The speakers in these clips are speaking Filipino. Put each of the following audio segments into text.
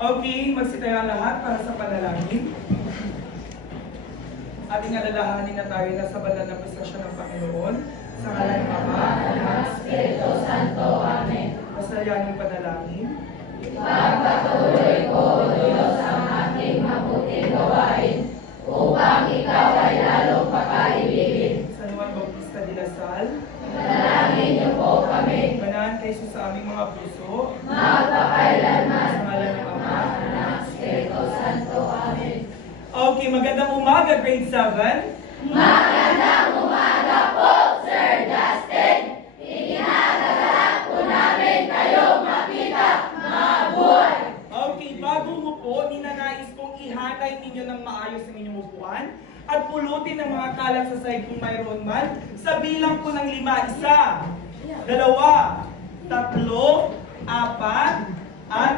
Okay, magsitayo ang lahat para sa panalangin. Ating alalahanin na tayo na sa banal na prestasyon ng Panginoon. Sa ngalan ng Ama, Anak, Espiritu Santo. Amen. Masayaning panalangin. Ipagpatuloy ko, Diyos, ang aking mabuting gawain upang ikaw ay lalong pakaibigin. San Juan Bautista de la Salle, Manalangin niyo po kami. Manahan kayo sa aming mga puso. Magpakailanman. Sa ngalan ng Ama, Anak, Espiritu Santo. Amen. Okay, magandang umaga, grade 7. Magandang umaga po, Sir Justin. Inagagalak po namin kayong makita. Mabuhay! Okay, bago mo po, ninanais kong ihanay ninyo ng maayos ang inyong upuan at pulutin ang mga kalat sa sahig kung mayroon man sa bilang po ng 5. 1, 2, 3, 4, at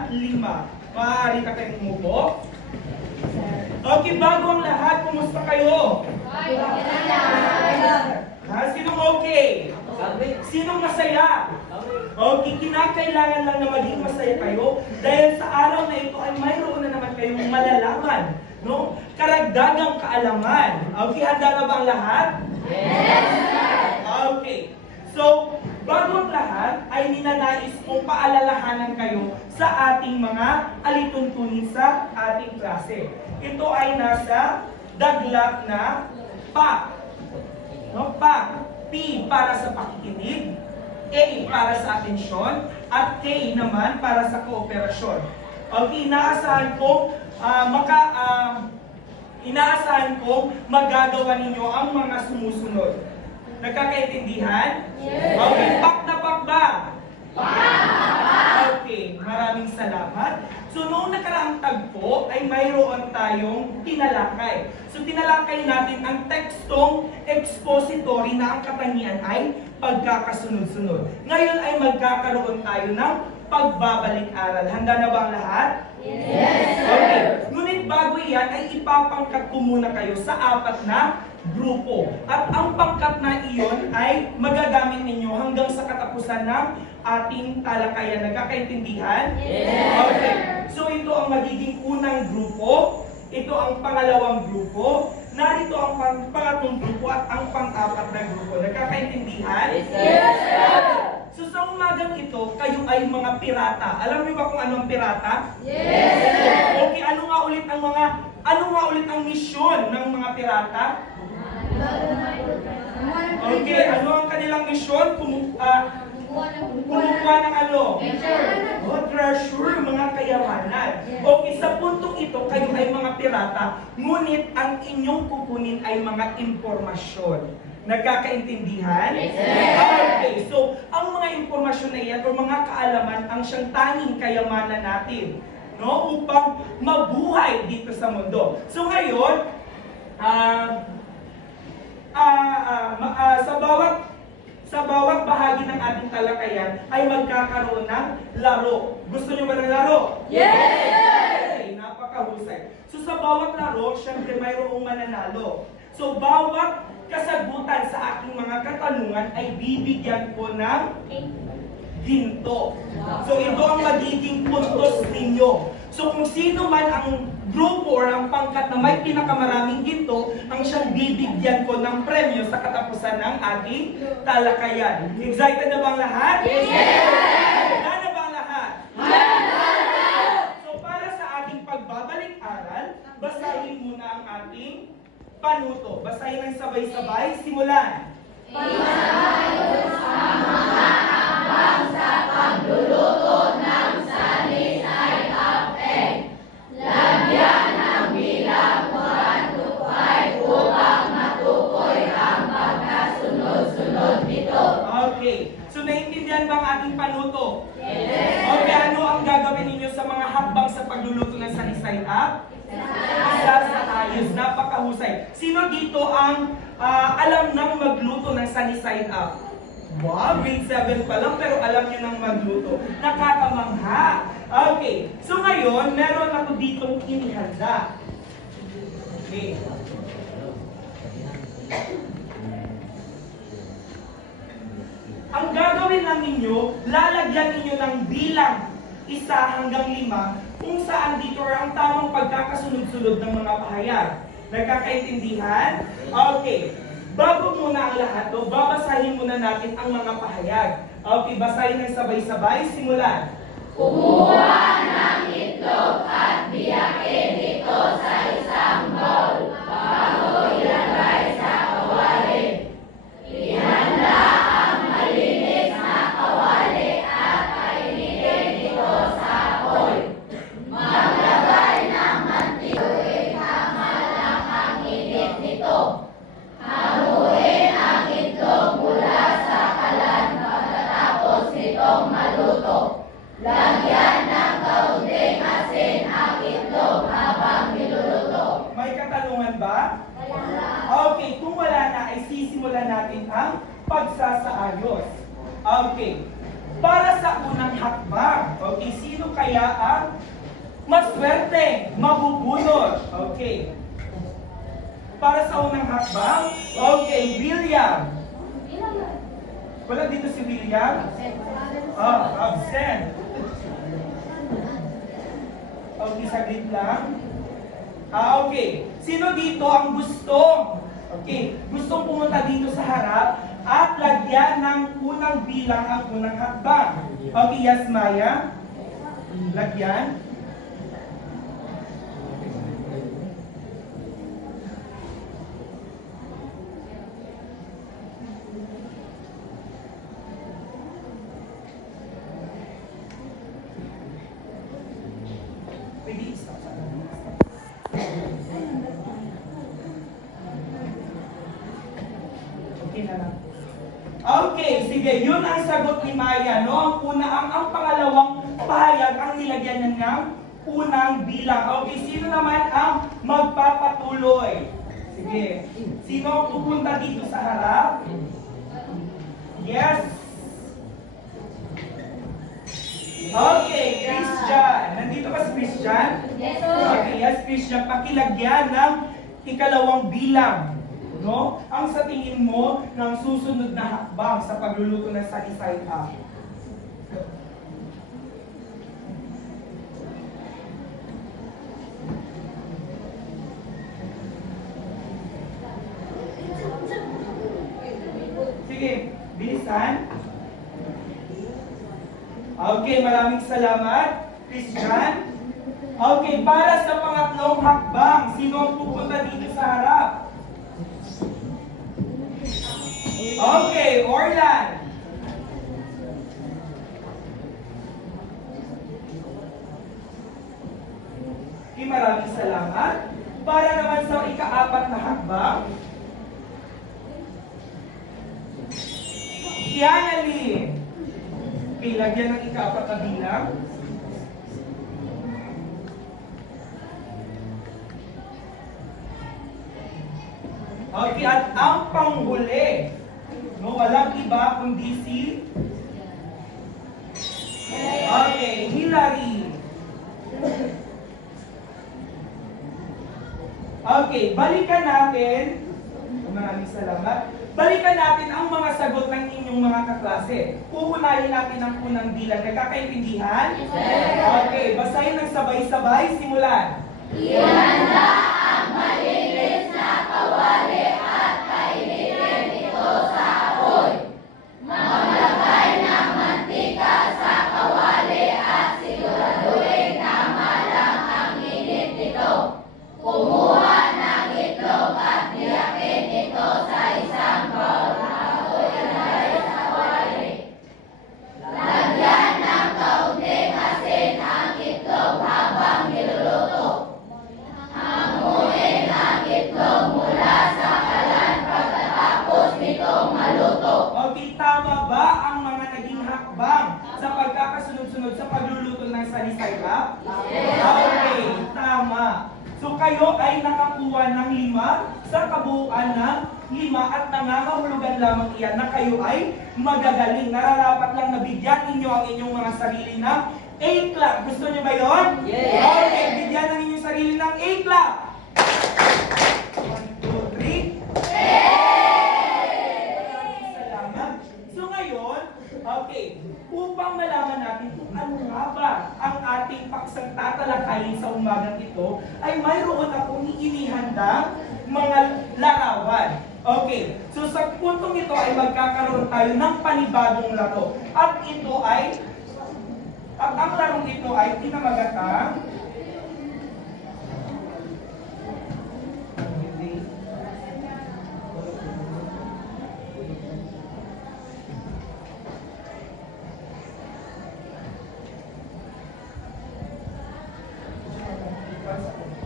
5. Maaari ka kayong umupo. Okay, bago ang lahat, kumusta kayo? Sinong okay? Sinong masaya? Okay, kinakailangan lang na maging masaya kayo dahil sa araw na ito ay mayroon na naman kayong malalaman, no? Karagdagang kaalaman. Okay, handa na ba ang lahat? Yes, sir! Okay. So, bago ang lahat ay ninanais kong paalalahanan kayo sa ating mga alituntunin sa ating klase. Ito ay nasa daglat na PA. No? PA. P para sa pakikinig, A para sa atensyon, at K naman para sa kooperasyon. Okay, inaasahan kong magagawa ninyo ang mga sumusunod. Nagkakaintindihan? Yes. Okay, pak na pak ba? Okay, maraming salamat. So, noong nakaraang tagpo ay mayroon tayong tinalakay. So, tinalakay natin ang tekstong expository na ang katangian ay pagkakasunod-sunod. Ngayon ay magkakaroon tayo ng pagbabalik-aral. Handa na ba ang lahat? Yes, sir! Okay. Ngunit bago yan ay ipapangkat ko muna kayo sa 4 na grupo. At ang pangkat na iyon ay magagamit ninyo hanggang sa katapusan ng ating talakayan. Nagkakaintindihan? Yes! Okay. So ito ang magiging unang grupo. Ito ang pangalawang grupo. Narito ang pangatlong grupo at ang pang-4 na grupo. Nagkakaintindihan? Yes, sir! So sa umagang ito, kayo ay mga pirata. Alam niyo ba kung ano ang pirata? Yes! Okay, ano nga ulit ang misyon ng mga pirata? Okay, ano ang kanilang misyon? Kumukuha ng ano? Treasure, mga kayamanan. Okay, sa puntong ito, kayo ay mga pirata, ngunit ang inyong kukunin ay mga impormasyon. Nagkakaintindihan? Okay, so ang mga impormasyon na iyan o mga kaalaman ang siyang tanging kayamanan natin, no, upang mabuhay dito sa mundo. So ngayon, sa bawat bahagi ng ating talakayan ay magkakaroon ng laro. Gusto niyo ba ng laro? Yes! Okay, napakahusay. So sa bawat laro, syempre mayroong mananalo. So bawat kasagutan sa aking mga katanungan ay bibigyan ko ng ginto. So ito ang magiging puntos ninyo. So kung sino man ang grupo or ang pangkat na may pinakamaraming ginto, ang siyang bibigyan ko ng premyo sa katapusan ng ating talakayan. Excited na ba ang lahat? Yes! Handa na ba ang lahat? So para sa ating pagbabalik-aral, basahin muna ang ating panuto. Basahin ng sabay-sabay. Simulan. Pinayos ang mga habang sa pagluluto ng sanis ay apeng. Lagyan ng bilang 1 to 5 upang matukoy ang pagkasunod-sunod nito. Okay. So naiintindihan ba ang ating panuto? Yes! Okay, ano ang gagawin ninyo sa mga hakbang sa pagluluto ng sanisay up? Isa sa ayos, napakahusay. Sino dito ang alam nang magluto ng sunny side up? Wow, grade 7 pa lang pero alam niyo nang magluto. Nakakamangha. Okay, so ngayon, meron ako ditong inihanda. Okay. Ang gagawin lang ninyo, lalagyan ninyo ng bilang 1 hanggang 5 kung saan dito ang tamang pagkakasunod-sunod ng mga pahayag. Nagkakaintindihan? Okay. Bago muna ang lahat, babasahin muna natin ang mga pahayag. Okay, basahin ng sabay-sabay. Simulan. Kumuha ng itlog at biyakin ito sa isang bowl bago ilagay sa kawali. Ihanda ang malinis na kawali at painitin ito sa apoy. Maglagay ng mantika tama lang ang init nito. Hamuin ang itlog mula sa kalan pagkatapos nitong maluto. Lagyan ng kaunting asin ang itlog habang niluluto. May katanungan ba? Okay, kung wala na ay sisimulan natin ang pagsasaayos. Okay, para sa unang hakbang, okay, sino kaya ang maswerte, mabubunot? Okay. Para sa unang hakbang, okay, William. Wala dito si William? Absent. Okay, saglit lang. Okay. Sino dito ang gustong? Okay, gustong pumunta dito sa harap at lagyan ng unang bilang ang unang hakbang. Okay, yes, Maya? Lagyan. Pwede isa. Okay na lang. Okay, sige, yun ang sagot ni Maya, no? Ang pangalawang pahayag ang nilagyan niya ng unang bilang. Okay, sino naman ang magpapatuloy? Sige, sino ang pupunta dito sa harap? Yes. Okay, Christian. Nandito ba si Christian? Yes, sir. Okay, yes, Christian. Pakilagyan ng ikalawang bilang. No? Ang sa tingin mo ng susunod na hakbang sa pagluluto ng sunny side up. Sige, bilisan. Okay, maraming salamat, Christian. Okay, para sa pangatlong hakbang, sino ang pupunta dito sa harap? Okay, Orlan. Okay, maraming salamat. Para naman sa ika-4 na hakbang, Kiana Lynn. Okay, lagyan ng ika-4 na bilang. Okay, at ang panghuli, no, walang iba kundi si okay, Hillary. Okay, balikan natin. Maraming salamat. Balikan natin ang mga sagot ng inyong mga kaklase. Uunahin natin ang unang bilang. Nagkakaintindihan? Okay, basahin ng sabay-sabay. Simulan. Ihanda ang malinis na kawali at painitin ito sa apoy. Maglagay ng mantika sa kawali at siguraduhin tama lang ang init nito. Kumuha ng itlog at biyakin ito sa isang bowl bago ilagay sa kawali. Lagyan ng kaunting asin ang itlog habang niluluto. Hamuin ang itlog mula sa kalan pagkatapos nitong maluto. Okay, tama ba ang mga naging hakbang sa pagkakasunod-sunod sa pagluluto ng sunny side up? Okay, tama. So kayo ay nakakuha ng 5 sa kabuuan ng 5 at nangangahulugan lamang iyan na kayo ay magagaling. Nararapat lang nabigyan ninyo ang inyong mga sarili ng A-clap. Gusto niyo ba yun? Yes! Okay, bigyan ng inyong sarili ng A-clap. 1, 2, 3. Salamat. So ngayon, okay, upang malaman natin kung ano nga ba paksang tatalakayin sa umagang ito ay mayroon akong inihandang mga larawan. Okay, so sa puntong ito ay magkakaroon tayo ng panibagong laro. At ang larong ito ay pinamagatang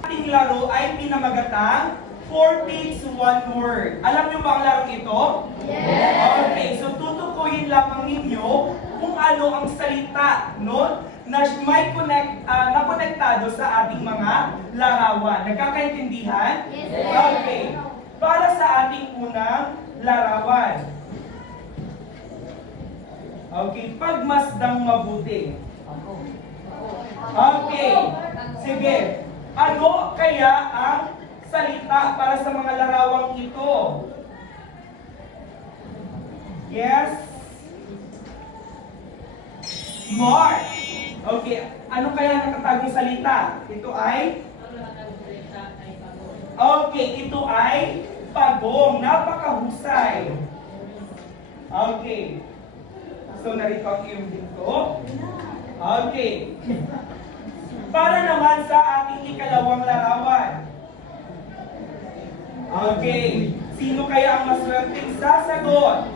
ating laro ay pinamagatang 4 pigs, 1 word. Alam niyo ba ang larong ito? Yes! Okay, so tutukuyin lamang ninyo kung ano ang salita, no? Na may nakonektado sa ating mga larawan. Nagkakaintindihan? Yes! Okay. Para sa ating unang larawan. Okay, pagmasdang mabuti. Okay, sige. Ano kaya ang salita para sa mga larawang ito? Yes? Mark. Okay, ano kaya nakatagong salita? Ito ay? Okay, ito ay pagong. Napakahusay. Okay. So, narito ang iyong dito. Okay. Para naman sa ating ikalawang larawan. Okay. Sino kaya ang maswerteng sasagot?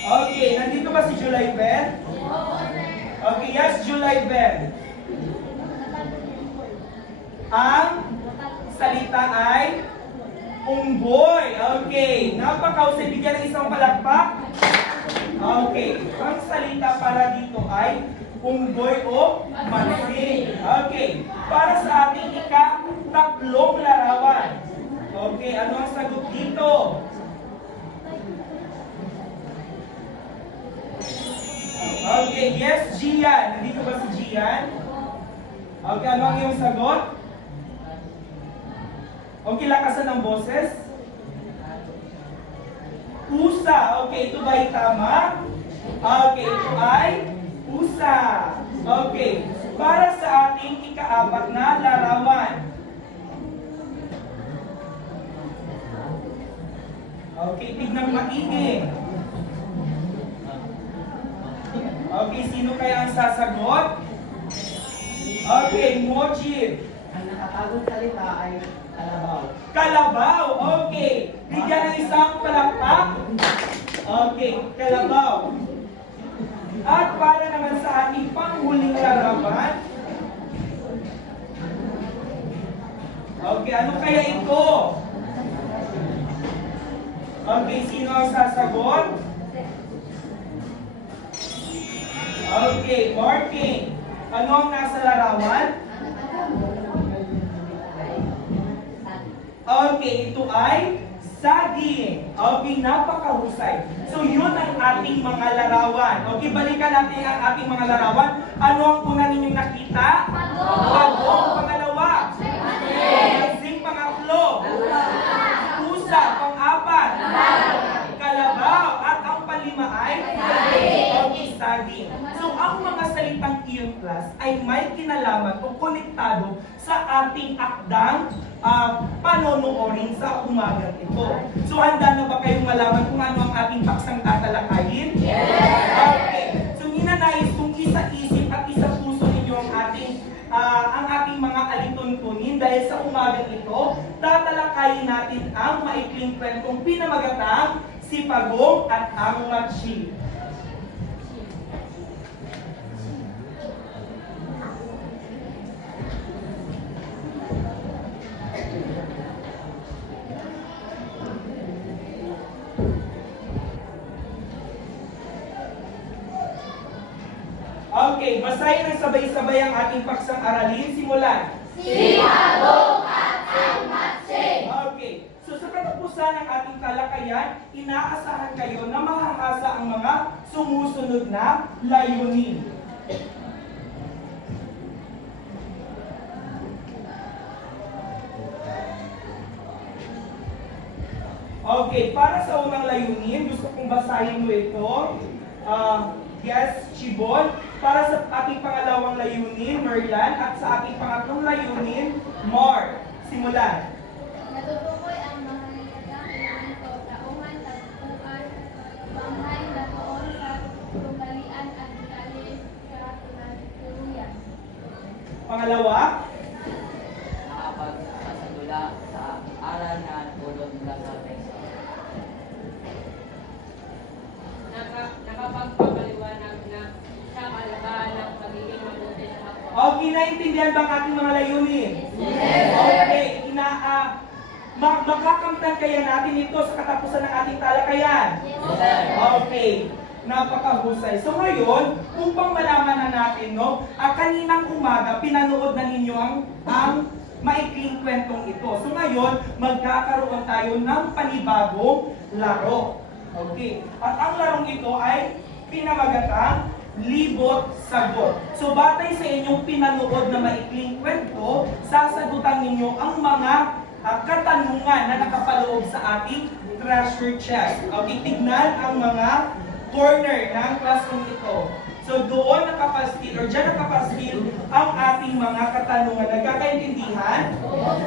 Okay. Nandito ba si July Ben? Okay. Yes, July Ben. Ang salita ay unggoy. Okay. Napakausay. Bigyan ng isang palakpak. Okay. Ang salita para dito ay unggoy o mansing. Okay. Para sa ating ika-tatlong larawan. Okay. Ano ang sagot dito? Okay. Yes, Gian. Nandito ba si Gian? Okay. Ano ang iyong sagot? Okay. Lakasan ng boses. Pusa. Okay, ito ba ay tama? Okay, ito ay pusa. Okay, para sa ating ika-apat na larawan. Okay, tignan maigi. Okay, sino kaya ang sasagot? Okay, Mojib. Ang nakatagong salita ay kalabaw. Kalabaw, okay. Bigyan ng isang palakpak. Okay, kalabaw. At para naman sa ating panghuling larawan. Okay, ano kaya ito? Okay, sino ang sasagot? Okay, marking. Ano ang nasa larawan? Okay, ito ay saging. Okay, napakahusay. So, yun ang ating mga larawan. Okay, balikan natin ang ating mga larawan. Ano ang una ninyong nakita? Pagong. Pangalawa. Mansing. Pangatlo. Pusa. Pang-apat. Kalabaw. At ang panlima ay? Okay, saging. So, ang mga salitang iyon, class, ay may kinalaman o konektado sa ating akdang panonoorin sa umagang ito. So, handa na ba kayong malaman kung ano ang ating paksang tatalakayin? Yes! Okay. So, ninanais kung isa-isip at isa-puso ninyo ang ating mga alituntunin dahil sa umagang ito, tatalakayin natin ang maikling kwentong pinamagatang si Pagong at ang Matsi. Okay, basahin ng sabay-sabay ang ating paksang aralin. Simulan. Si Pagong at ang Matsi. Okay, so sa katapusan ng ating talakayan, inaasahan kayo na mahahasa ang mga sumusunod na layunin. Okay, para sa unang layunin, gusto kong basahin mo ito. Yes, Chibon. Para sa aking pangalawang layunin, Merlan, at sa aking pangatlong layunin, Mar. Simulan. Natutukoy ang mga nagdadang ito, taungan, tagpuan, banghay, latoon sa tugalian at detalye sa tuluyan. Pangalawa, nakapagsasadula sa aral na tulong mula sa Kristo. Nakapagpapaliwanag na sa kalabahan ng pagiging mabuti sa kapwa. okay, naintindihan ba ang ating mga layunin? Yes! Okay, makakamtan kaya natin ito sa katapusan ng ating talakayan? Okay, napakahusay. So ngayon, upang malaman na natin, no, kaninang umaga, pinanood na ninyo ang maikling kwentong ito. So ngayon, magkakaroon tayo ng panibagong laro. Okay, at ang larong ito ay pinamagatang libot-sagot. So batay sa inyong pinanood na maikling kwento, sasagutan ninyo ang mga katanungan na nakapaloob sa ating treasure chest. Okay, tignan ang mga corner ng classroom ito. So doon nakapastil or dyan nakapastil ang ating mga katanungan. Nagkakaintindihan?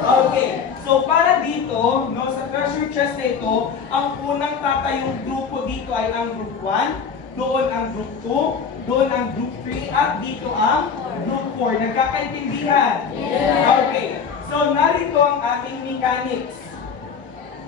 Okay. So para dito, no, sa treasure chest na ito, ang unang tatayong grupo dito ay ang group 1, doon ang group 2, doon ang group 3, at dito ang group 4. Nagkakaintindihan? Okay. So narito ang ating mechanics.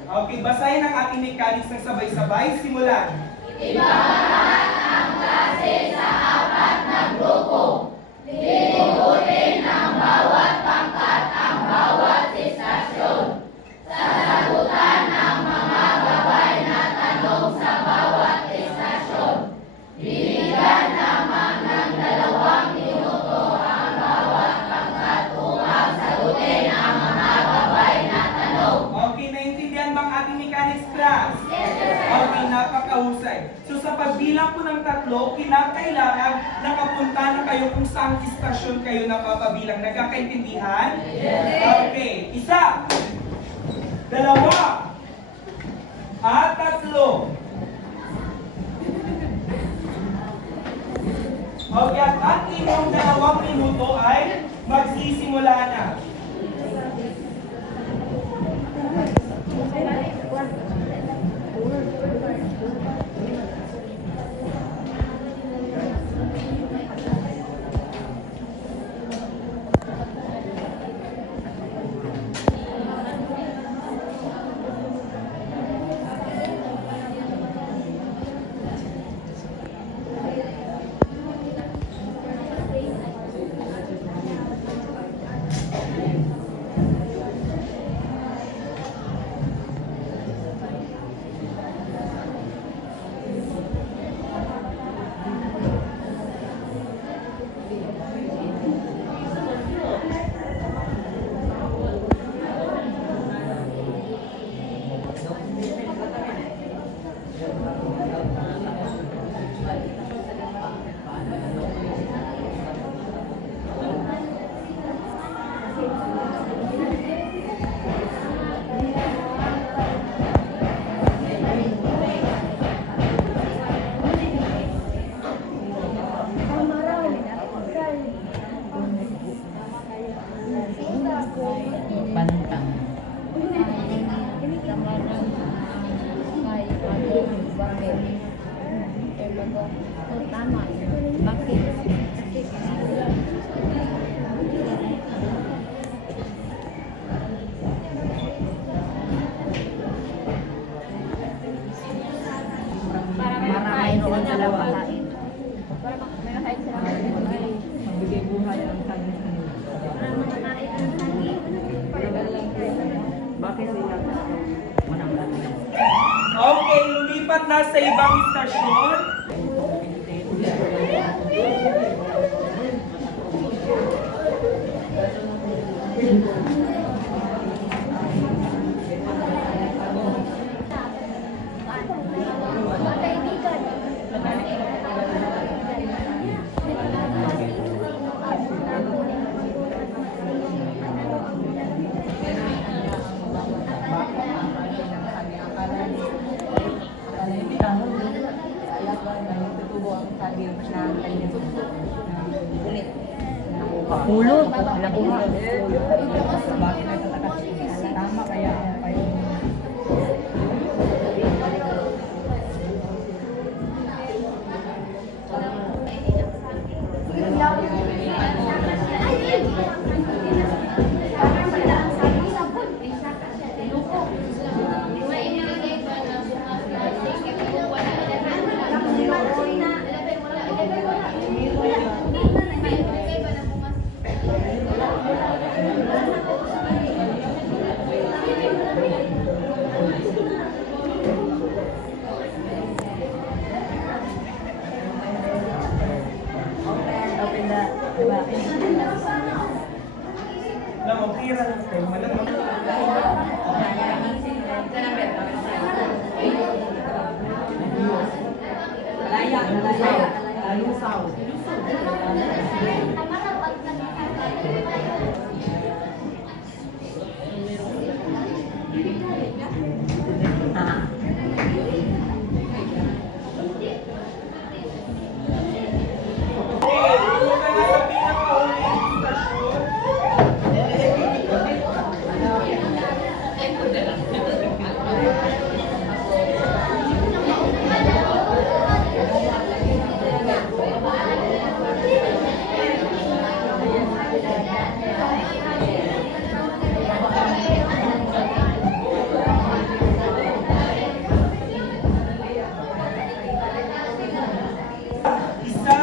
Okay, basahin ang ating mechanics ng sabay-sabay. Simulan. Ibahan ang klase sa apat na grupo. Lilibutin ng bawat pangkat ang bawat istasyon. Sasagutan ng mga gabay na tanong sa bawat istasyon. Bibigyan naman ng 2 minuto ang bawat pangkat upang sagutin ang mga gabay na tanong. Okay, naintindihan bang ating mechanics class? Yes, sir. Okay, napakahusay. So sa pagbilang po ng 3, kinakailangan nakapunta na kayo kung saan istasyon kayo napapabilang. Nagkakaintindihan? Yes. Okay, 1, 2, at 3. Okay, at ang inyong 2 minuto ay magsisimula na. Pantang. Tama. Bakit? Para mayroon sila makain. Para may nakain sila. Magbigay buhay ang kanyang kanila. Para makakain ang hangin. Bakit sila manang lagi? Okay, lumipat na sa ibang istasyon. ng kanyang ulit. Pulot. Nakuha. Bakit nagtatakas? Tama kaya ang kayo. Open na. Diba? Namapira ng tema lang. Malaya, malaya. Lusaw. Okay, punta na sa pinakauling stasyon. Isa,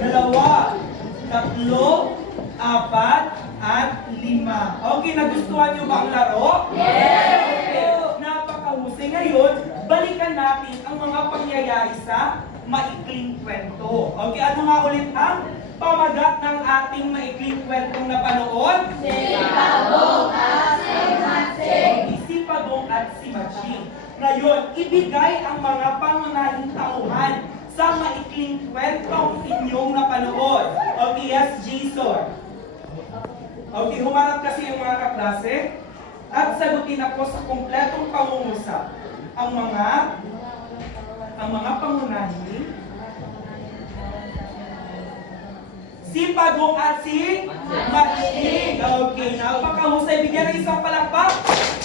dalawa, tatlo, apat, at lima. Okay, nagustuhan niyo ba ang laro? Yes! Okay, napakahusay. Ngayon, balikan natin ang mga pangyayari sa maikling kwento. Okay, ano nga ulit ang pamagat ng ating maikling kwentong napanood? Si Pagong at si Matching. Ngayon, ibigay ang mga pangunahing tauhan sa maikling kwentong inyong napanood. Okay, yes, Jason. Okay, humarap kasi yung mga kaklase at sagutin ako sa kumpletong pangungusap ang mga pangunahing si Pagong at si Matching. Okay, napakahusay. Bigyan ng isang palakpak.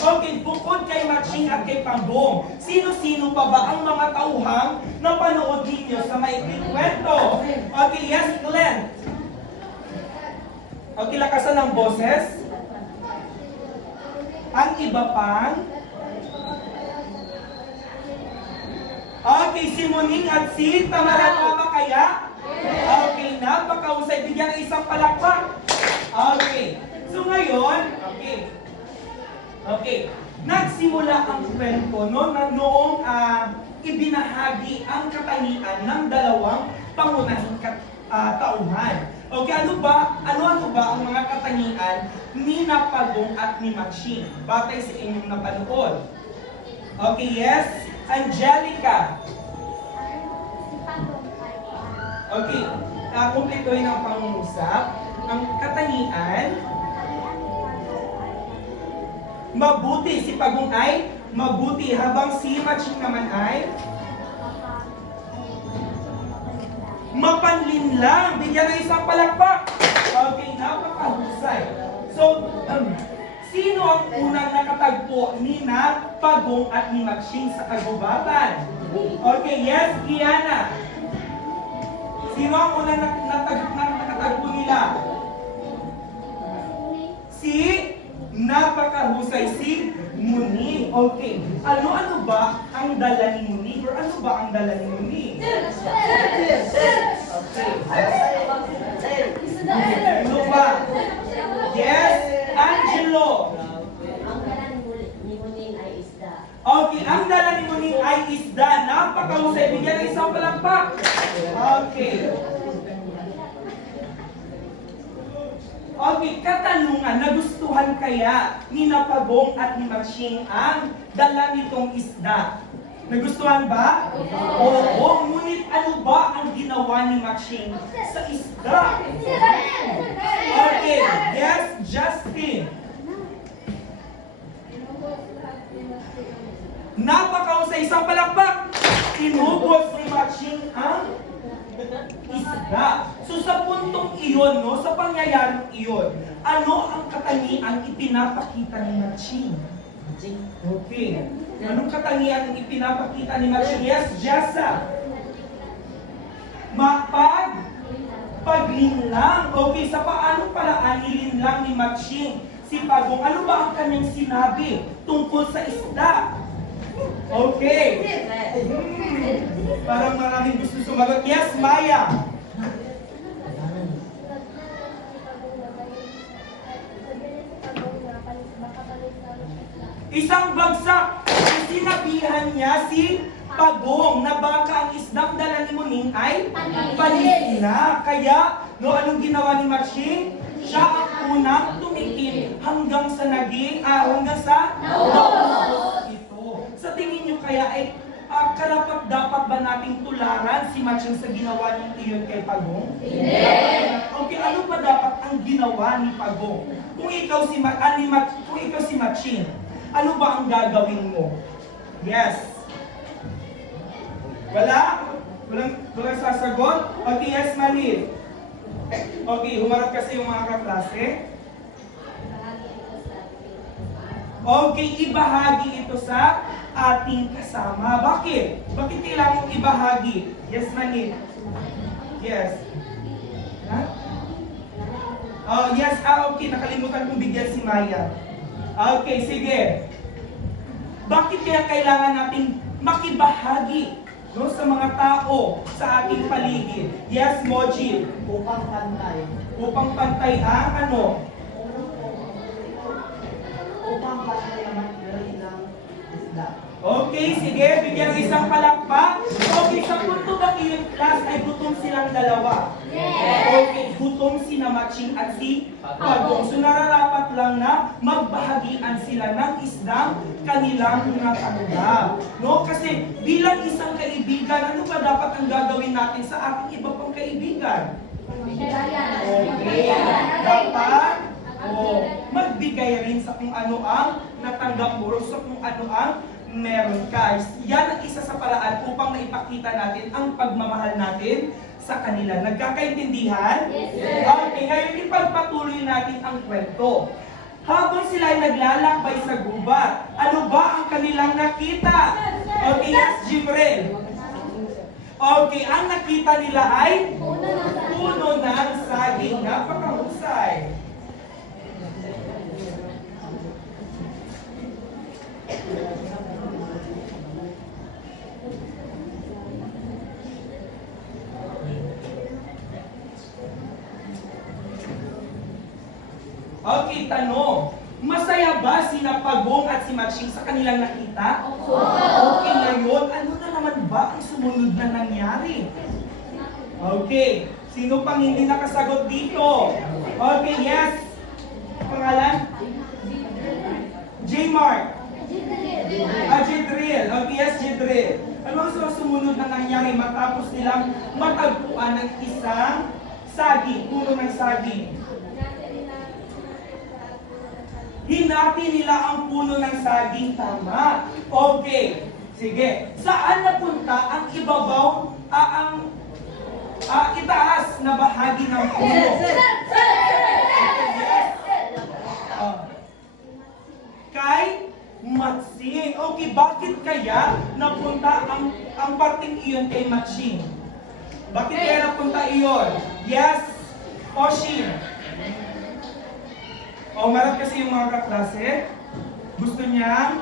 Okay, bukod kay Matching at kay Pagong, sino-sino pa ba ang mga tauhang napanood ninyo sa maikling kwento? Okay, yes, Glenn. Okay, lakasan ng boses. Ang iba pang okay, si Muning at si Tama kaya? Okay, napakahusay. Bigyan ng isang palakpak. Okay. So ngayon, okay. Nagsimula ang kwento noong ibinahagi ang katangian ng dalawang pangunahing tauhan. Okay, ano ba ang mga katangian ni Pagong at ni Matching? Batay sa inyong napanood. Okay, yes, Angelica. Okay, kumpletuhin ang pangungusap. Ang katangian, mabuti. Si Pagong ay mabuti, habang si Matching naman ay mapanlinlang. Bigyan ng isang palakpak. Okay, napakahusay. So, sino ang unang nakatagpo ni Pagong at ni Matching sa kagubatan? Okay, yes, Kiana. Sino ang unang nakatagpo nila? Napakahusay si Muning. Okay. Ano ba ang dala ni Muning? Or ano ba ang dala ni Muning? Ano ba? Yes, Angelo. Ang dala ni Muning ay isda. Okay, ang dala ni Muning ay isda. Napakahusay. Bigyan ng isang palakpak. Okay. Okay, katanungan, nagustuhan kaya ni Pagong at ni Matching ang dala nitong isda? Nagustuhan ba? Oo. Ngunit ano ba ang ginawa ni Matching sa isda? Okay, yes, Justin. Napakahusay, isang palakpak. Inubos ni Matching ang isda. So sa puntong iyon, no, sa pangyayaring iyon, ano ang katangiang ipinapakita ni Matching? Okay. Anong katangian ang ipinapakita ni Matching? Yes, Jessa. Paglinlang. Okay, sa paano paraan nilinlang ni Matching si Pagong? Ano ba ang kanyang sinabi tungkol sa isda? Okay. Parang maraming gusto sumagot. Yes, Maya. Isang bagsak, sinabihan niya si Pagong na baka ang isdang dala ni Muning ay panis na. Kaya, no, anong ginawa ni Matching? Siya ang unang tumikim hanggang sa hanggang sa naubos ito. Sa tingin niyo kaya ay karapat dapat ba nating tularan si Matching sa ginawa niyang iyon kay Pagong? Hindi! Okay, ano ba dapat ang ginawa ni Pagong? Kung ikaw si Matching, ano ba ang gagawin mo? Yes. Walang sasagot? Okay, yes, Malil. Okay, humarap kasi yung mga kaklase. Okay, ibahagi ito sa ating kasama. Bakit? Bakit kailangan mong ibahagi? Yes, Malil. Yes. Ha? Oh, yes. Okay. Nakalimutan kong bigyan si Maya. Okay, sige. Bakit kaya kailangan nating makibahagi, no, sa mga tao sa ating paligid? Yes, Moji. Upang pantay. Upang pantay ang ano? Upang pantay ang material ng isda. Okay, sige. Bigyan ng isang palakpak. Okay, sa punto ba iyon class ay gutom silang dalawa? Okay, gutom si Matching at si Pagong. So nararapat lang na magbahagian sila ng isdang kanilang natanggap. No? Kasi bilang isang kaibigan, ano ba dapat ang gagawin natin sa ating iba pang kaibigan? Okay, dapat magbigay rin sa kung ano ang natanggap mo o sa kung ano ang meron ka. Yan ang isa sa paraan upang maipakita natin ang pagmamahal natin sa kanila. Nagkakaintindihan? Yes, sir. Okay, ngayon ipagpatuloy natin ang kwento. Habang sila ay naglalakbay sa gubat, ano ba ang kanilang nakita? Okay, yes, Jimrel. Okay, ang nakita nila ay puno ng saging. Napakahusay. Okay, tanong. Masaya ba sina Pagong at si Matching sa kanilang nakita? Okay, ngayon, ano na naman ba ang sumunod na nangyari? Okay, sino pang hindi nakasagot dito? Okay, yes. Pangalan? J-Mark. Jidril. Okay, yes, Jidril. Ano ang sumunod na nangyari matapos nilang matagpuan ng isang saging, puno ng saging? Hinati nila ang puno ng saging, tama. Okay, sige. Saan napunta ang ibabaw, ang itaas na bahagi ng puno? Kay Matching. Okay, bakit kaya napunta ang parting iyon kay Matching? Bakit kaya napunta iyon? Yes, Oshin. Marap kasi yung mga kaklase. Gusto niya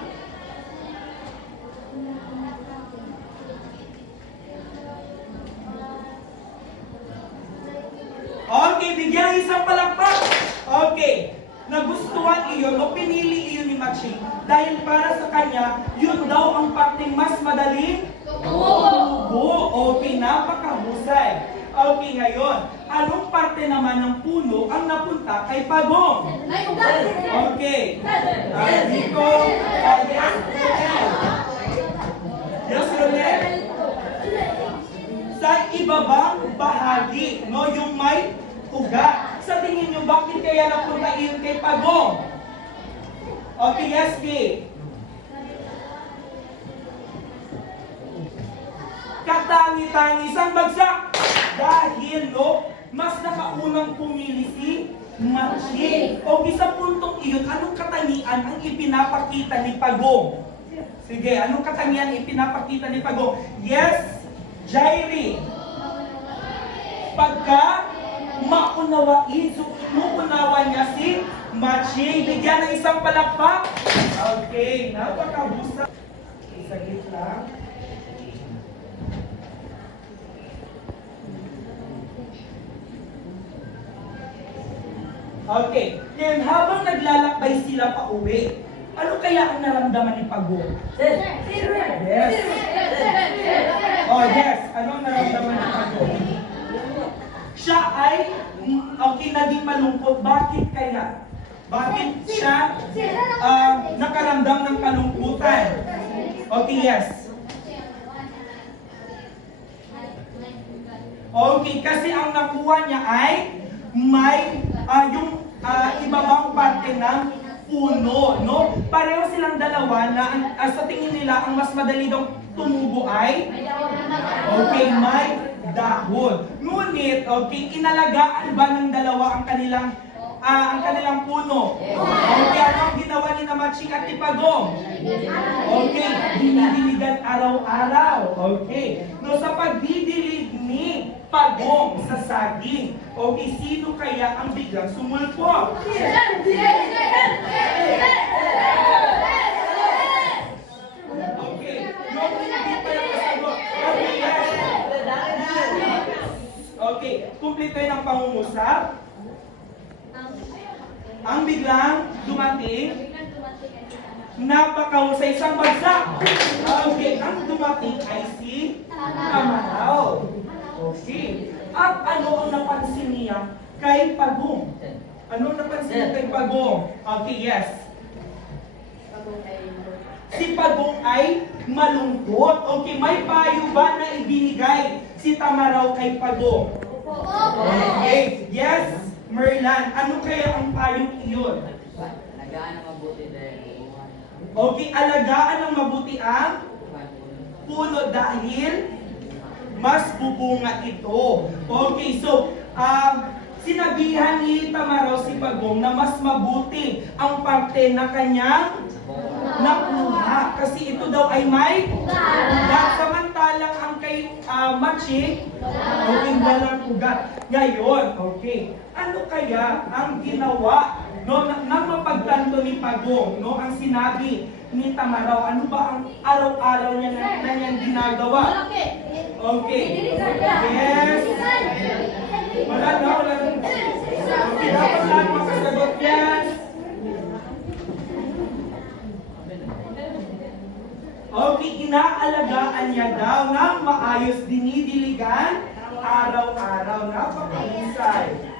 okay, bigyan ng isang palakpak. Okay. Nagustuhan iyon o pinili iyon ni Matching dahil para sa kanya, yun daw ang parting mas madaling tumubo. Okay, napakahusay. Okay, ngayon, anong parte naman ng puno ang napunta kay Pagong? Okay. Dito, yes, Ronel. Sa ibabang bahagi, no, yung may ugat. Sa tingin nyo, bakit kaya napunta iyon kay Pagong? Okay, yes, Kay. Katangi-tangi isang bagsak. Dahil, no, nang pumili si Matching. O sa puntong iyon, anong katangian ang ipinapakita ni Pagong? Sige, anong katangian ipinapakita ni Pagong? Yes, Jairi. Pagka maunawain, so inuunawa niya si Matching. Bigyan ng isang palakpak. Okay, napakabusa. Saglit lang. Okay, ngayon habang naglalakbay sila pa uwi, ano kaya ang naramdaman ni Pagong? Yes. Oh yes, ano ang naramdaman ni Pagong? Siya ay, okay, naging malungkot. Bakit kaya? Bakit siya nakaramdam ng kalungkutan? Okay, yes. Okay, kasi ang nakuha niya ay may yung ibabang parte ng puno, no? Pareho silang dalawa na sa tingin nila ang mas madali daw tumubo ay okay, may dahon. Ngunit, okay, inalagaan ba ng dalawa ang kanilang puno? Okay, ano ang ginawa ni Matching at ni Pagong? Okay, dinidiligan araw-araw. Okay, no, sa pagdidilig ni Pagong sa saging, okay, sino kaya ang biglang sumulpot? Okay, yung hindi pa yung kasagot. Okay, yes. Okay, kumplito yun ang pangungusap. Ang biglang dumating, napakahusay isang bagsak. Okay, ang dumating ay si Tamaraw. Okay. At ano ang napansin niya kay Pagong? Ano ang napansin niya kay Pagong? Okay, yes. Si Pagong ay malungkot. Okay, may payo ba na ibinigay si Tamaraw kay Pagong? Okay, yes. Merlan, ano kaya ang payong iyon? Alagaan ng mabuti dahil Okay, alagaan ng mabuti ang puno dahil mas bubunga ito. Okay, so, sinabihan ni Tamaraw si Pagong na mas mabuti ang parte na kanyang nakuha. Kasi ito daw ay may ugat. Samantalang ang kay Matching, okay, walang ugat. Ngayon, okay, ano kaya ang ginawa no, nang mapagtanto ni Pagong, no, ang sinabi ni Tamaraw, ano ba ang araw-araw niya na niyang ginagawa? Okay. Yes. Wala na. Okay, dapat lahat makasagot. Yes. Okay, inaalagaan niya daw ng maayos, dinidiligan araw-araw. Napakahusay.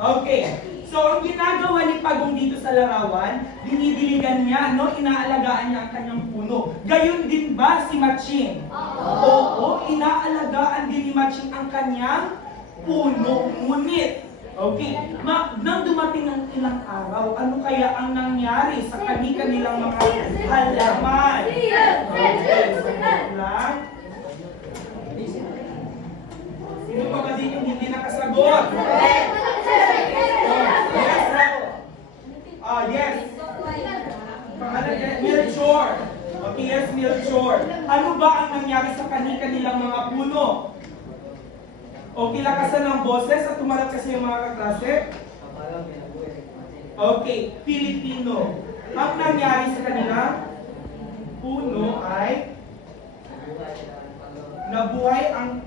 Okay. So, ang ginagawa ni Pagong dito sa larawan, dinidiligan niya, no? Inaalagaan niya ang kanyang puno. Gayon din ba si Matching? Oo, inaalagaan din ni Matching ang kanyang puno. Ngunit, okay, nang dumating ng ilang araw, ano kaya ang nangyari sa kanilang mga halaman? Okay, lang. Sino pa ba din yung hindi nakasagot? Yes. Melchor. Okay, yes, Melchor. Ano ba ang nangyari sa kanilang mga puno? Okay, lakasan ng boses at tumalab kasi yung mga kaklase. Okay, Filipino. Ang nangyari sa kanilang puno ay nabuhay ang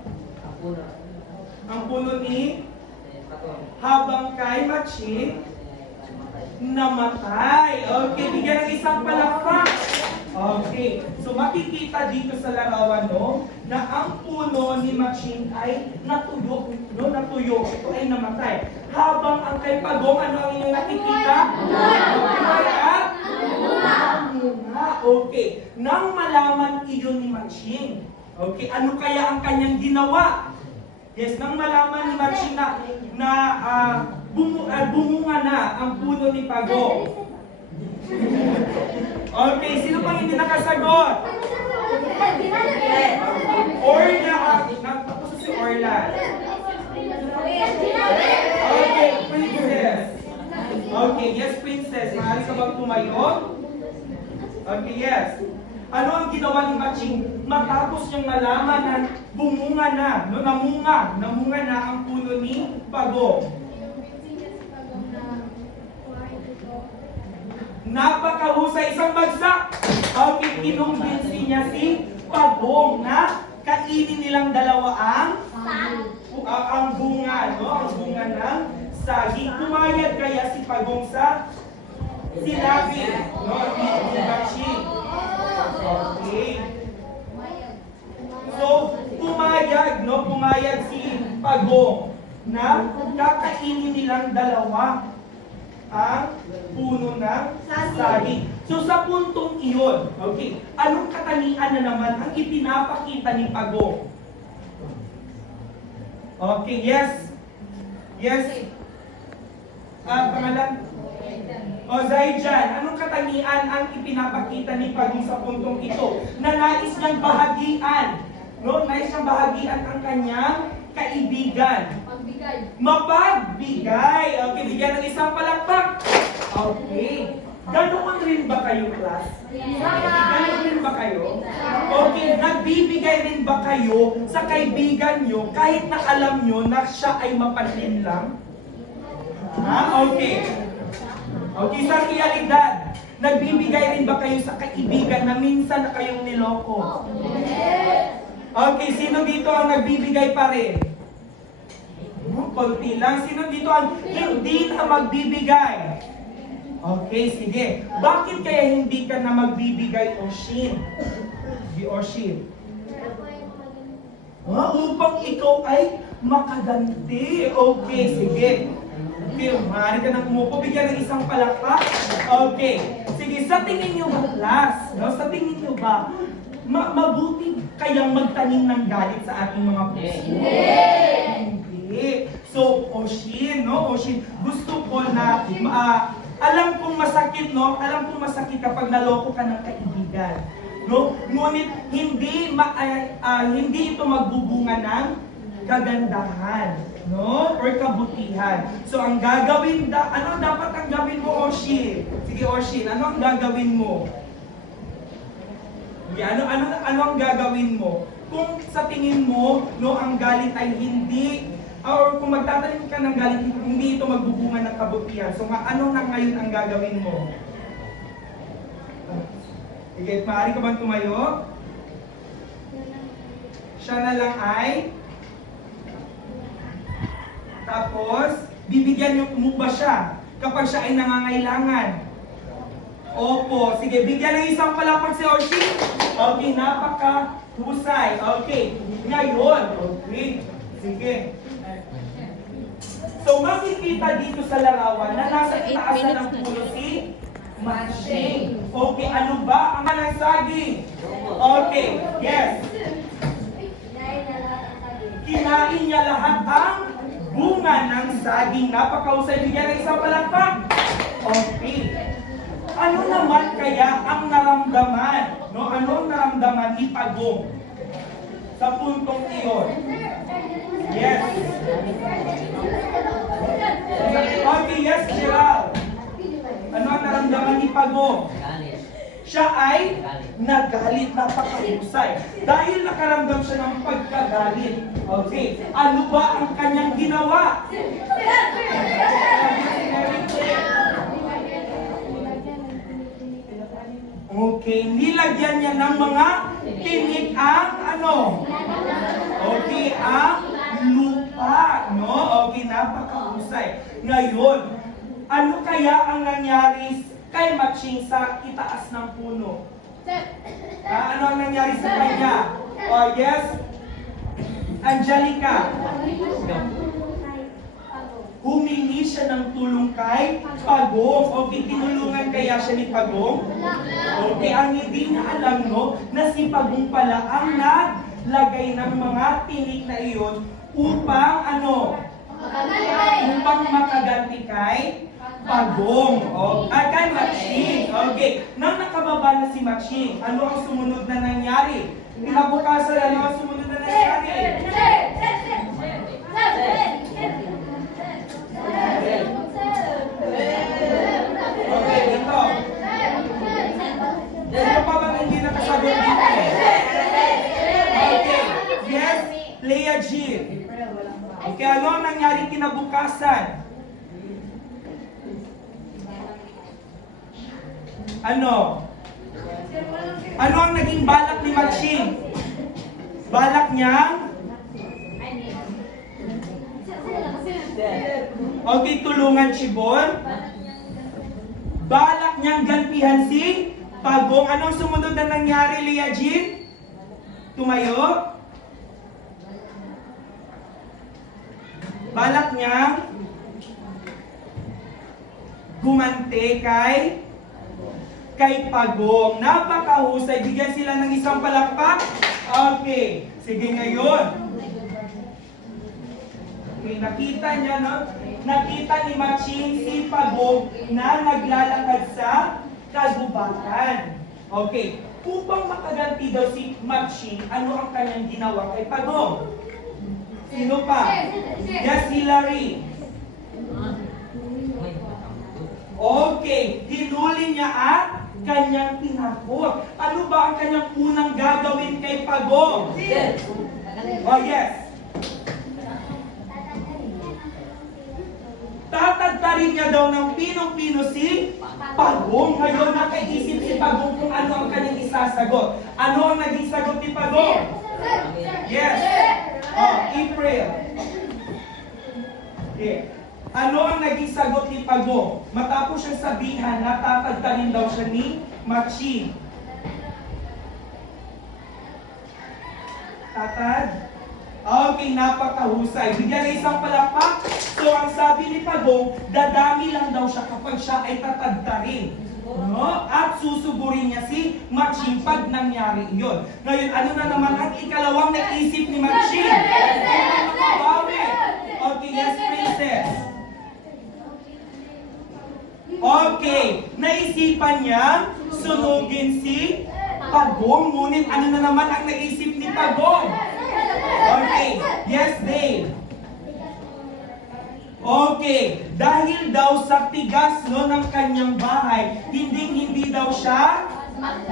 puno ni habang kay Matching namatay. Okay, bigyan ng isang palakpak. Okay, so makikita dito sa larawan, no, na ang puno ni Matching ay natuyo, no, natuyo. Ito ay namatay. Habang ang kay Pagong, ano ang inyong nakikita? At bunga. Okay, nang malaman iyon ni Matching, okay, ano kaya ang kanyang ginawa? Yes, nang malaman ni Matching na bumunga na ang puno ni Pagong? Okay, sino pang hindi nakasagot? Orla. Tapos si Orla. Okay, princess. Okay, yes, princess. Maaari ka bang tumayo? Okay, yes. Ano ang ginawa ni Matching matapos niyang nalaman na bumunga na, no, namunga na ang puno ni Pagong? Napakahusay, isang bagsak. Okay, kinumbinsi niya si Pagong na kainin nilang dalawa ang bunga, no? Ang bunga ng saging. Pumayag kaya si Pagong sa sinabi, no? Ni Matching. Okay. So, pumayag si Pagong na kakainin nilang dalawa ang puno ng saging. So sa puntong iyon, okay, anong katangian na naman ang ipinapakita ni Pagong? Okay, yes. Yes. Pangalan? O Zaijan, anong katangian ang ipinapakita ni Pagong sa puntong ito? Na nais niyang bahagian. No? Nais niyang bahagian ang kanyang kaibigan. Mapagbigay. Okay, bigyan ng isang palakpak. Okay. Ganoon rin ba kayo, class? Ganoon rin ba kayo? Okay, nagbibigay rin ba kayo sa kaibigan nyo kahit na alam nyo na siya ay mapanlin lang? Ha? Okay. Okay, sa realidad, nagbibigay rin ba kayo sa kaibigan na minsan na kayong niloko? Okay, sino dito ang nagbibigay pa rin? Konti lang. Sino dito ang hindi na magbibigay? Okay, sige. Bakit kaya hindi ka na magbibigay, Oshin? Di Oshin. Upang ikaw ay makaganti. Okay, sige. Okay, maaari ka nang umupo. Bigyan ng isang palakpak. Okay. Sige, sa tingin nyo ba, class? No? Sa tingin nyo ba, mabuti kayang magtanim ng galit sa ating mga puso? Hindi. So, Oshin, no? Oshin, gusto ko na, alam kong masakit, no? Alam kong masakit kapag naloko ka ng kaibigan. No? Ngunit hindi ito magbubunga ng kagandahan, no? Or kabutihan. So, ang gagawin, ano dapat ang gawin mo, Oshin? Sige, Oshin, ano ang gagawin mo? Ano ang gagawin mo? Kung sa tingin mo, no, ang galit ay hindi, or kung magtatanim ka ng galit, hindi ito magbubunga ng kabutihan. So, ano na ngayon ang gagawin mo? Sige, maaari ka bang tumayo? Siya na lang ay tapos, bibigyan niyo mo ba siya kapag siya ay nangangailangan? Opo. Sige, bigyan ng isang palakpak si Oshin. Okay, napaka-husay. Okay. Ngayon, okay. Sige. So, makikita dito sa larawan na nasa itaasan ng puno si Matching. Okay, ano ba ang ng saging? Okay, yes. Kinain niya lahat ang bunga ng saging. Napakahusay. Bigyan ng isang palakpak. Okay. Ano naman kaya ang naramdaman? No? Ano ang naramdaman ni Pagong sa puntong iyon? Yes. Okay, yes, Gerald. Ano ang naramdaman ni Pagong? Siya ay nagalit, napakahusay. Dahil nakaramdam siya ng pagkagalit. Okay, ano ba ang kanyang ginawa? Okay, nilagyan niya ng mga tinik ang ano? Okay, ang lupa, no? Okay, napakahusay. Ngayon, ano kaya ang nangyari kay Matching sa itaas ng puno? Ano ang nangyari sa kanya? Oh, yes? Angelica. Humingi siya ng tulong kay Pagong. Okay, tinulungan kaya siya ni Pagong? Okay, ang hindi na alam, no, na si Pagong pala ang naglagay ng mga tinik na iyon upang ano? Upang makaganti kay Pagong. Kay Matching. Okay. Nang nakababa na si Matching, ano ang sumunod na nangyari? Kinabukasan, ano ang sumunod na nangyari? Okay, ito. Sino pa bang hindi nakasagot dito? Okay. Yes, Leah Jean. Okay, ano ang nangyari kinabukasan? Ano? Ano ang naging balak ni Matching? Balak niya? Okay, tulungan Chibon. Balak niyang gantihan si Pagong. Anong sumunod na nangyari, Leah Jean? Tumayo? Balak niyang gumante kay Pagong. Napakahusay. Bigyan sila ng isang palakpak. Okay. Sige ngayon. Okay, nakita niya, no? Nakita ni Matching si Pagong na naglalakad sa kagubatan. Okay. Upang makaganti daw si Matching, ano ang kanyang ginawa kay Pagong? Sino pa? Yes, Hillary. Okay. Hinuli niya at kanyang tinakot. Ano ba ang kanyang unang gagawin kay Pagong? Oh, yes. Tatagtarin niya daw ng pinong-pino si Pagong. Ngayon, nakaisip si Pagong kung ano ang kanyang isasagot. Ano ang naging sagot ni Pagong? Yes. April. Okay. Ano ang naging sagot ni Pagong? Matapos siyang sabihan na tatagtarin daw siya ni Matching. Tatad? Okay, napakahusay. Bigyan na isang palakpak. So, ang sabi ni Pagong, dadami lang daw siya kapag siya ay tatagtarin. No? At susugurin niya si Matching pag nangyari iyon. Ngayon, ano na naman ang ikalawang naisip ni Matching? Makabawi. Okay, yes, princess. Okay, naisipan niya sunugin si Pagong. Ngunit ano na naman ang naisip ni Pagong? Okay, yes, Dave. Okay, dahil daw sa tigas no ng kanyang bahay, hindi daw siya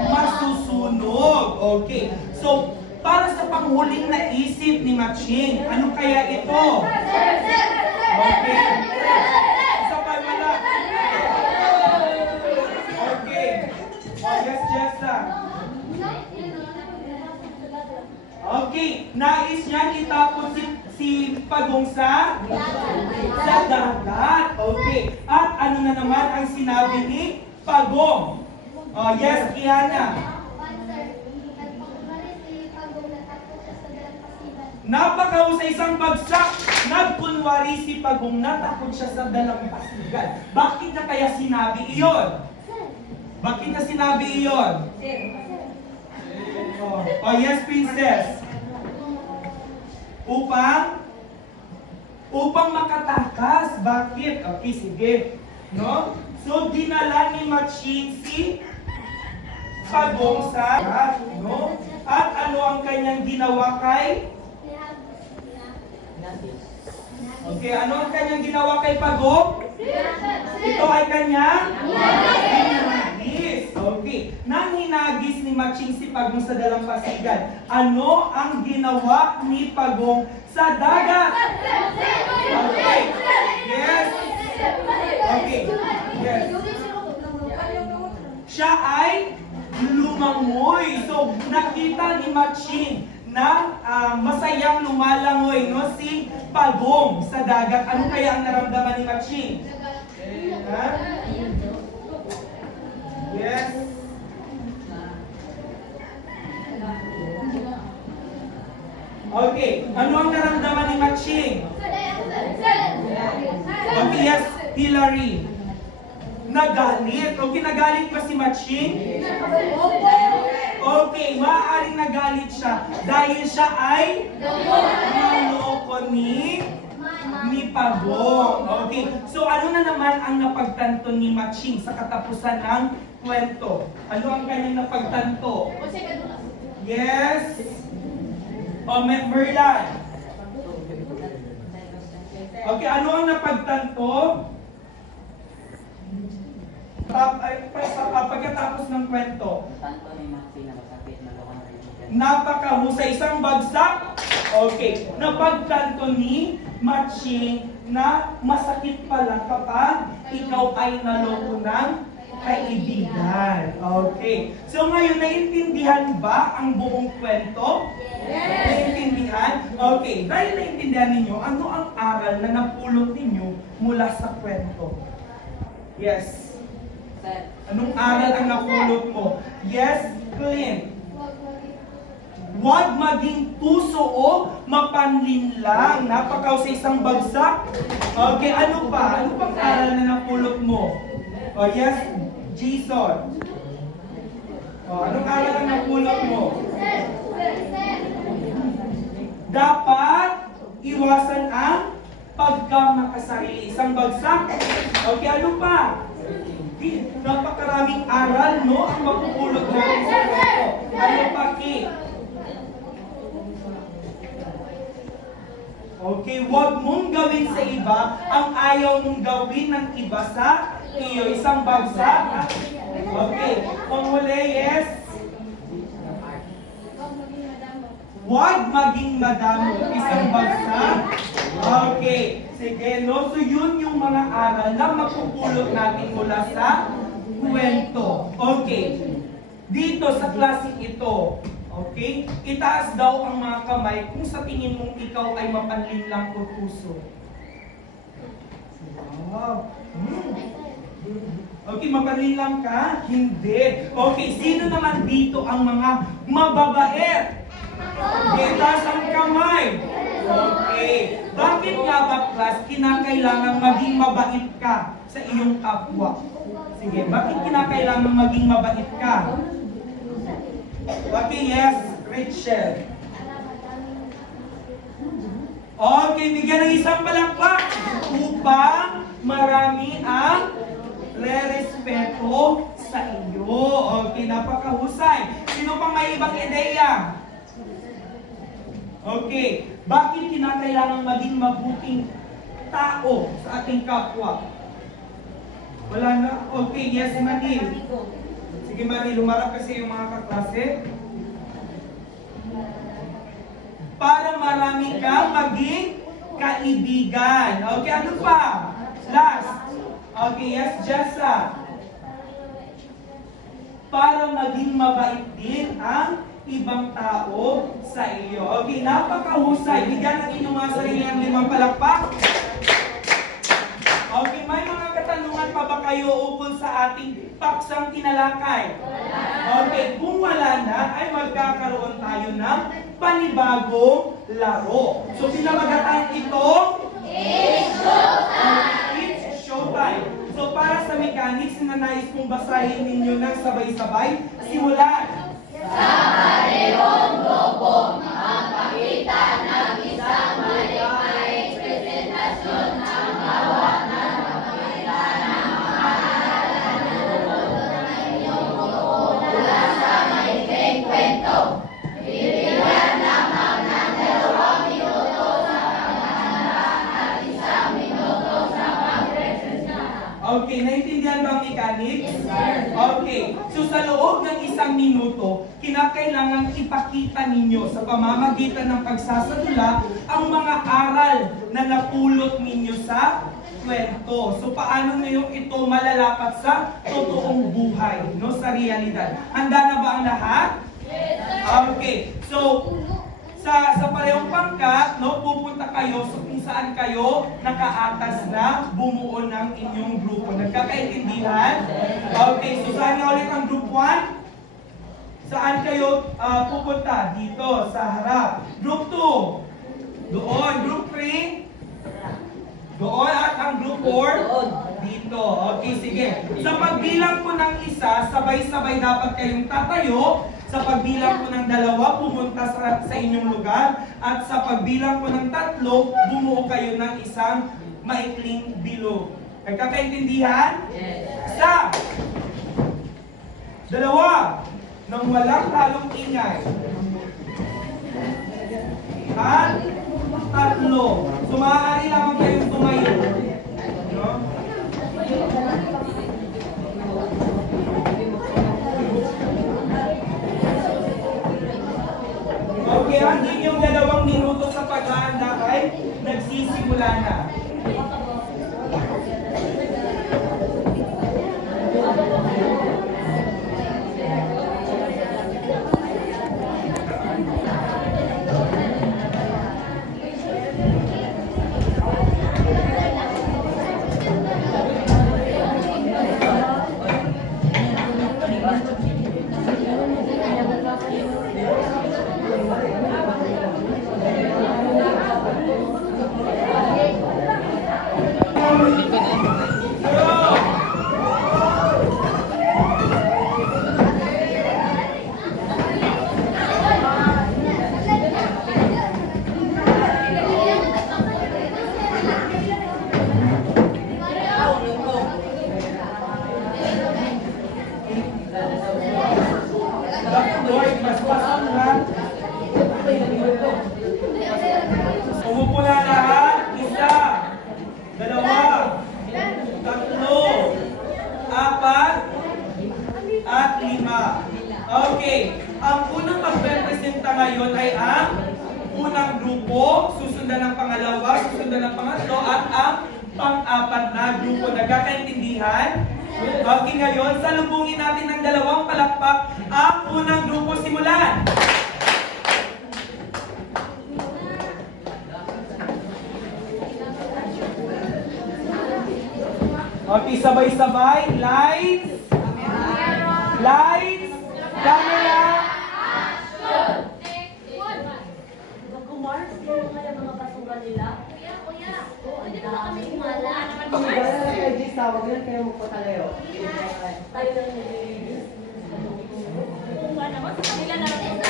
masusunog. Okay, so para sa panghuling naisip ni Matching, ano kaya ito? Okay. Isa pa wala. Okay. Yes, Jessa. Okay, nais niya itapon si Pagong sa dagat. Okay. At ano na naman ang sinabi ni Pagong? Yes, Kiana. Napakahusay, isang bagsak. Nagkunwari si Pagong na takot siya sa dalampasigan. Bakit na kaya sinabi iyon? Bakit na sinabi iyon? Yes, princess. Upang makatakas. Bakit? Okay, sige. No? So, dinala ni Matching si Pagong sa no? At ano ang kanyang ginawa kay? Okay, ano ang kanyang ginawa kay Pagong? Ito ay kanyang hinagis. Okay. Nang hinagis ni Matching si Pagong sa dalampasigan, ano ang ginawa ni Pagong sa dagat? Okay. Yes. Okay. Yes. Siya ay lumangoy. So, nakita ni Matching na masayang lumalangoy no si Pagong sa dagat. Ano kaya ang naramdaman ni Matching? Yes. Okay, ano ang naramdaman ni Matching? Okay, yes, Hillary. Nagalit. Okay, nagalit ba si Matching? Okay, maaaring nagalit siya dahil siya ay naloko ni ni Pagong. Okay. So ano na naman ang napagtanto ni Matching sa katapusan ng kwento? Ano ang kanyang napagtanto? Yes. Merlan. Okay, ano ang napagtanto? Pagkatapos ng kwento. Tanto ni Maxi na masakit na lokang kaibigan. Napakahusay, isang bagsak. Okay, napagtanto ni Matching na masakit pala kapag ikaw ay naloko ng kaibigan. Okay, so ngayon naintindihan ba ang buong kwento? Yes! Naintindihan? Okay, dahil naintindihan ninyo, ano ang aral na napulot ninyo mula sa kwento? Yes. Sir, Anong aral ang napulot mo? Yes, Clint. Huwag maging puso o mapanlinlang. Napakaw sa isang bagsak. Okay, ano pa? Ano pang aral na napulot mo? Oh, yes, Jason. Oh, anong aral ang napulot mo? Dapat iwasan ang pagkamakasarili. Isang bagsak. Okay, ano pa? Napakaraming aral, no? Ang mapupulot natin sa kwento. Ano pa, Kate? Okay, huwag mong gawin sa iba ang ayaw mong gawin ng iba sa iyo. Isang bagsak. Okay, panghuli, yes? Huwag maging madamo. Isang bagsak. Okay, sige, no? So yun yung mga aral na mapupulot natin mula sa kwento. Okay, dito sa klaseng ito, okay, itaas daw ang mga kamay kung sa tingin mong ikaw ay mapanlinlang o puso. Wow. Okay, mapanlinlang ka? Hindi. Okay, sino naman dito ang mga mababait? Itaas ang kamay. Okay. Bakit nga ba, class, kinakailangan maging mabait ka sa iyong kapwa? Sige, bakit kinakailangan maging mabait ka? Okay, yes, Rachel. Okay, bigyan ng isang palakpak upang marami ang re-respeto sa iyo. Okay, napakahusay. Sino pang may ibang ideya? Okay, bakit kinakailangan maging mabuting tao sa ating kapwa? Wala na? Okay, yes, Manil. Sige, Manil, lumarap kasi yung mga kaklase. Para marami kang maging kaibigan. Okay, ano pa? Last. Okay, yes, Jessa. Para maging mabait din ang ibang tao sa iyo. Okay, napakahusay. Bigyan ng inyong mga sarili ng 5 palakpak. Okay, may mga katanungan pa ba kayo ukol sa ating paksang tinalakay? Okay, kung wala na, ay magkakaroon tayo ng panibagong laro. So, pinamagatan itong It's Showtime. So, para sa mechanics na nais kong basahin ninyo ng sabay-sabay, simulan. Sa parehong grupo, magpakita ng isang malikhaing presentasyon ng bawat na magpakita ng mga halalan na natulog ng inyong grupo mula sa maikling kwento. Bibigyan lamang ng 2 minuto sa paghahanda at 1 minuto sa pagpresenta. Okay, naintindihan ba ang mechanics? Okay, so sa loob ng 1 minuto, kinakailangan ipakita ninyo sa pamamagitan ng pagsasadula ang mga aral na napulot ninyo sa kwento. So paano nyo ito malalapat sa totoong buhay, no, sa realidad? Handa na ba ang lahat? Okay, so sa parehong pangkat, no, pupunta kayo sa kung saan kayo nakaatas na bumuo ng inyong grupo. Nagkakaintindihan? Okay, so saan nga ulit ang group 1? Saan kayo pupunta? Dito, sa harap. Group 2? Doon. Group 3? Doon. At ang group 4? Dito. Okay, sige. Sa pagbilang po ng isa, sabay-sabay dapat kayong tatayo. Sa pagbilang po ng 2, pumunta sa inyong lugar. At sa pagbilang po ng 3, bumuo kayo ng isang maikling bilog. Nagkakaintindihan? Yes. Isa, 2, nang walang halong ingay. At 3, so maaari lamang kayong tumayo. No? Okay, ang inyong 2 minuto sa paghahanda ay nagsisimula na. Lord, mas pasang na. Umupo na lahat. 1, 2, 3, 4, at 5. Okay. Ang unang magprepresenta ngayon ay ang unang grupo, susundan ng pangalawa, susundan ng pangatlo, at ang pang-apat na grupo. Nagkakaintindihan? Okay, ngayon, salubungin natin ng 2 palakpak ang unang grupo. Simulan! Okay, sabay-sabay. Lights! Lights! Camera! Mag-kumars, sino nga yung mga basura nila? Kuya, pwede ba kami kumala? Kung gano'n na kayo, Jis, tawag yan kayo magpatalayo. Tayo lang nililinis. Kung ba naman, sa kanila na lang.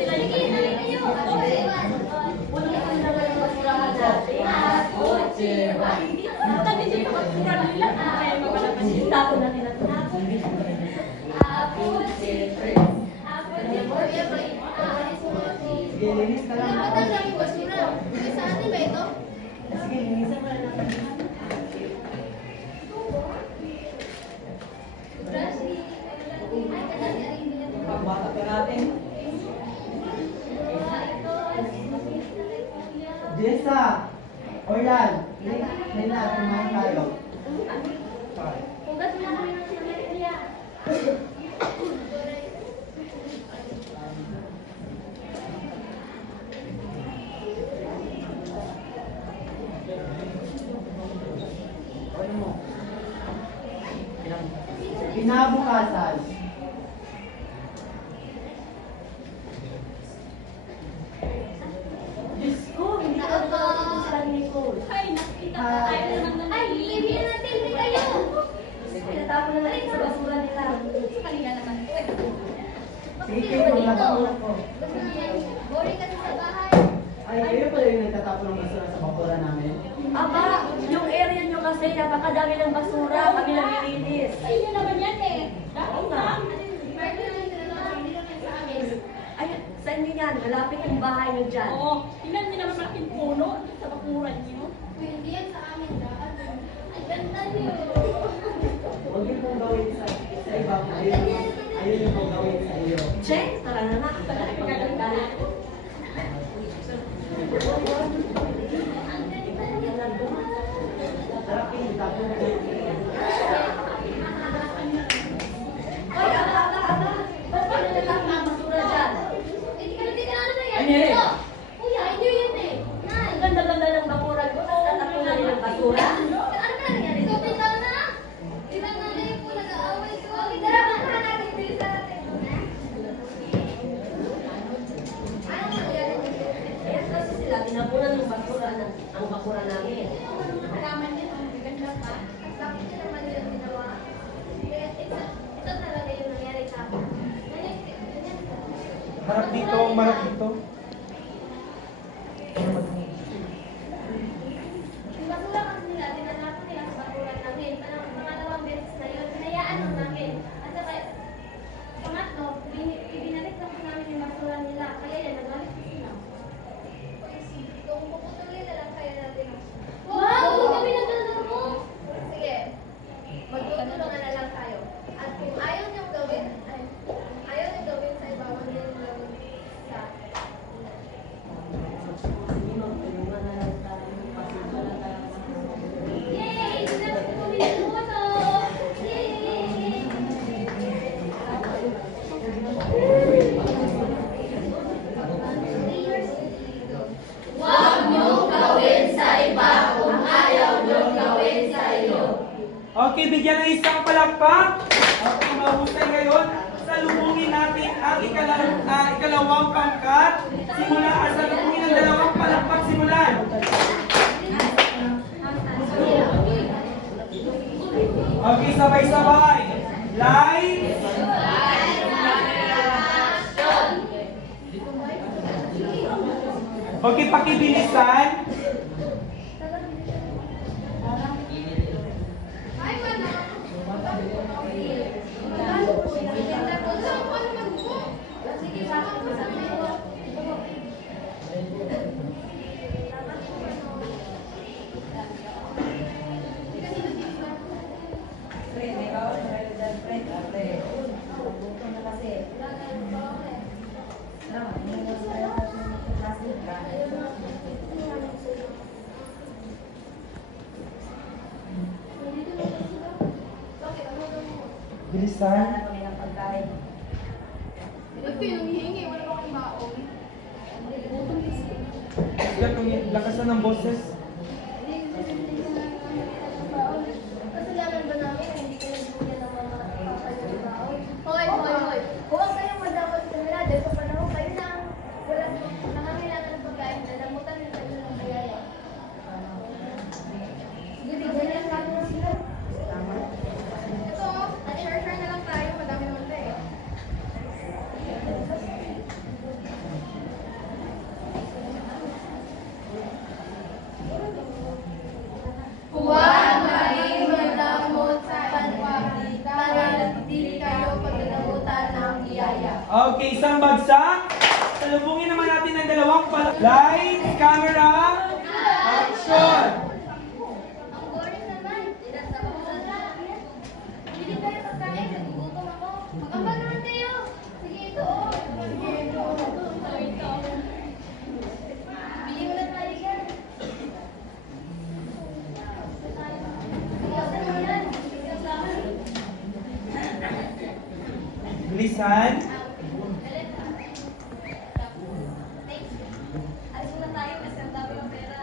Sila kayo. Wala ka na lang yung basurahan natin. Tadi dito basura nila. Kaya mapalaman nila. Tapon na nila ito. Sige, linis ka lang. Sige, linisan mo na lang. Pagbata pa natin. Jessa! Orlan! Lina, kumain tayo. Hugat mo na kami ng sila kuya. Ano mo? Kinabukasan. Diyos ko, hindi ka nakakapagod sa Nicole. Ay, nakita ka tayo naman na Ay, libyan natin, hindi kayo! Tinatapon na natin sa basura nila. Sa kanila naman. Sige kayo, magtatapon ko. Boring kasi sa bahay. Ay, kayo pala yung nagtatapon ng basura sa bakura namin. Aba, yung area nyo kasi napakadami ng basura, kami lang nilinis. Ay, yun naman yan eh. Dahil na. Ay, sa inyo yan, malapit yung bahay nyo dyan. Oo. Tingnan niyo naman malaking puno sa bakuran niyo. Hindi yan sa amin daan. Ang ganda niyo. Huwag yung pong gawin sa iba. Ayun yung pong gawin sa iyo. Che, tara na na. Tara, Ping, tapon mo kayo. Ay, aba. Ba't pa nalagak na ang basura dyan? Hindi ka na ano na yan? Ano yan? Kuya, Marap dito, marap dito. Yung basura kasi nila, tinatapon nila sa basuran namin. Pangalawang beses na yun, hinayaan lang namin. At saka, pangatlo, ibinalik lang po namin yung basura nila. Kaya yan, nagalit po sila. Kung puputuloy na lang kaya natin. Wow! Huwag kami nagdadala mo! Sige, magtutulungan na lang tayo. At kung ayaw niyong gawin, ayaw niyong gawin sa iba, huwag niyong gawin sa Sige ma'am, tulungan na lang tayo. Pasensya na tayo. Yay! Sinabot ko kami ng moto! Yay! Huwag niyong gawin sa iba kung ayaw niyong gawin sa iyo. Okay, bigyan ng isang palakpak. Okay, mahusay ngayon. Salubungin natin ang ikalawang pangkat. Salubungin ang dalawang palakpak. Simulan. Okay, sabay-sabay. Live. Okay, pakibilisan. Ay, wala. Sige, baka mo sa Bilisan. Ito yung hihingi, wala pa akong baon. Lakasan ng boses. Kasalanan ba namin na hindi kayo bigyan ng mga baon? Hoy, hoy, hoy. Huwag kayong madamot sa nila dahil sa panahon kayo na walang nangangailangan ng pagkain, nalamutan ng kayo ng bayaya. Sige, bigyan lang natin sila. Ito, share-share na lang tayo, madami naman tayo. Huwag maging madamot sa kapwa, dahil hindi kayo pagdadamutan ng biyaya. Okay, isang bagsak. Salubungin naman natin ang dalawang palakpak. Light, camera, action. Ang boring naman. Bili tayo pagkain, nagugutom ako. Mag-ambag naman tayo. Sige, ito oh. Sige, ito. Bili mo na tayo yan. Bilisan mo yan. Bilisan. Alis muna tayo kasi ang dami ng pera.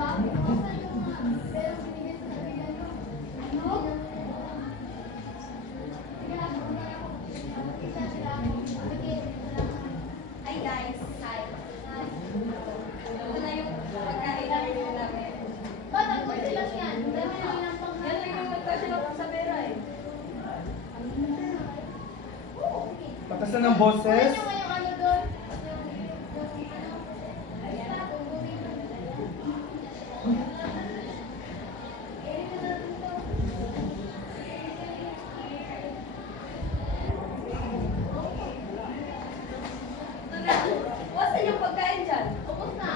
Bakit? Kamusta yung mga pera binigay sa kaibigan mo? Ano? Ay guys, hi. Ito na yung pagkain na review namin. Ba't ang kunti lang yan? Dami lang yung pangkain. Yan lang yung magkasya lang sa pera eh. Lakasan ng boses. Yung ano doon? Yung ano? Ayan. Wasan yung pagkain dyan? Ubus na.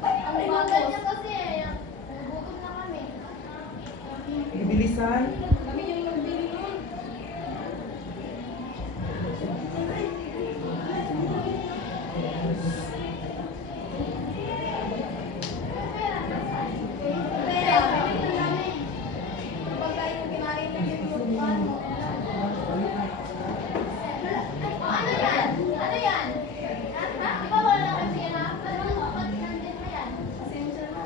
Ang bagal niya kasi eh. Nagugutom na kami. Bilisan. Kami yung nagbili nun. Pera, pera namin. Pagkain yung kinain na yun yung ano. Ano yan? Ano yan? Ha? Di ba wala kang pera? Ano ang nandun na yan? Pasensya na.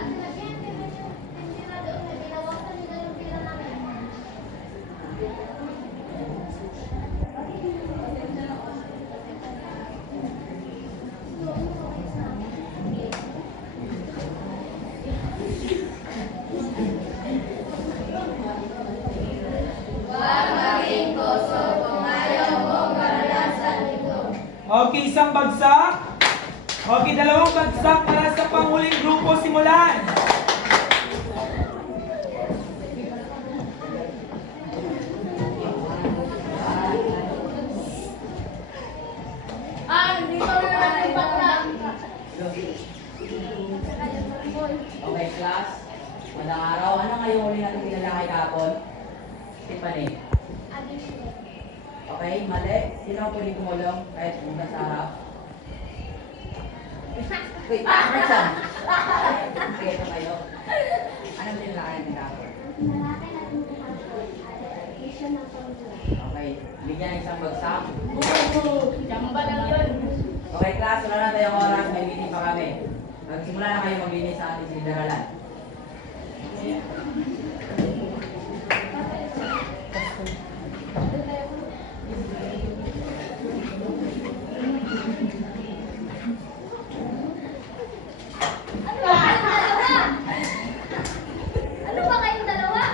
At lagyan din na yung Okay, isang bagsak. Okay, dalawang bagsak para sa panghuling grupo. Simulan. Dito na natin yung bakla. Okay, class. Magandang araw. Ano nga yung huli natin pinalakay kahapon? Tiffany. Okay, mali. Sino ang pwedeng tumulong kahit pumunta sa harap? Wait, person. Sige, ito kayo. Ano ba pinalakay natin kahapon? Okay, bigyan ng isang bagsak. Jamba lang yun. Okay, class. Wala na tayong oras. May meeting pa kami. Magsimula na kayo maglinis sa ating silidaralan. Ano ba kayong dalawa?